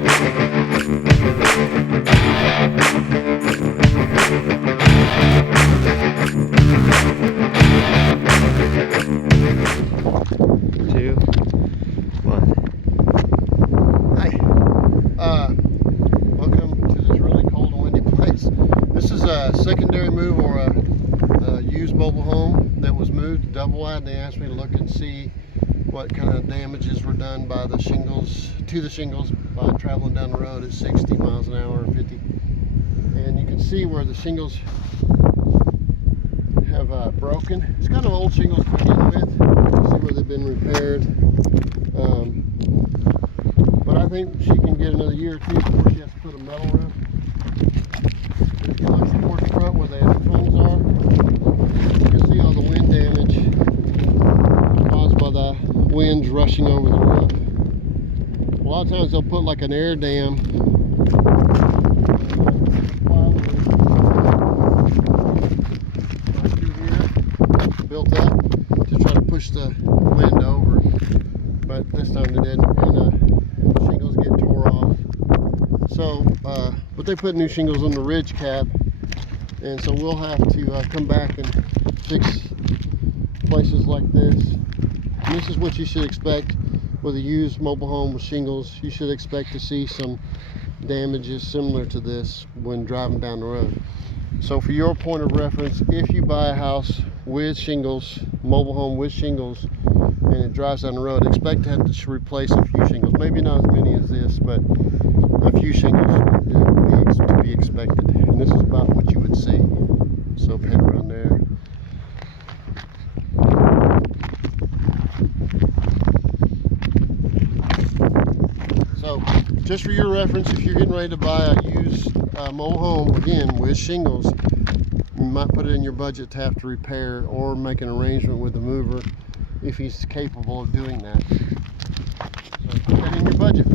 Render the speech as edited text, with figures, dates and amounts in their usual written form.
Two, one. Hi. Welcome to this really cold and windy place. This is a secondary move or a used mobile home that was moved to double wide. They asked me to look and see what kind of damages were done by the shingles by traveling down the road at 60 miles an hour or 50. And you can see where the shingles have broken. It's kind of old shingles to begin with. You can see where they've been repaired. But I think she can get another year or two before she has to put a metal roof. If you look towards the front where the tongues are, you can see all the wind damage caused by the winds rushing over the roof. A lot of times they'll put like an air dam built up to try to push the wind over, but this time they didn't, and the shingles get tore off. So but they put new shingles on the ridge cap, and so we'll have to come back and fix places like this. And this is what you should expect with a used mobile home with shingles. You should expect to see some damages similar to this when driving down the road. So for your point of reference, if you buy a house with shingles, mobile home with shingles, and it drives down the road, expect to have to replace a few shingles. Maybe not as many as this, but a few shingles to be expected. And this is about what you would see. So head around there. So just for your reference, if you're getting ready to buy a used mobile home, again, with shingles, you might put it in your budget to have to repair or make an arrangement with the mover if he's capable of doing that. So put that in your budget.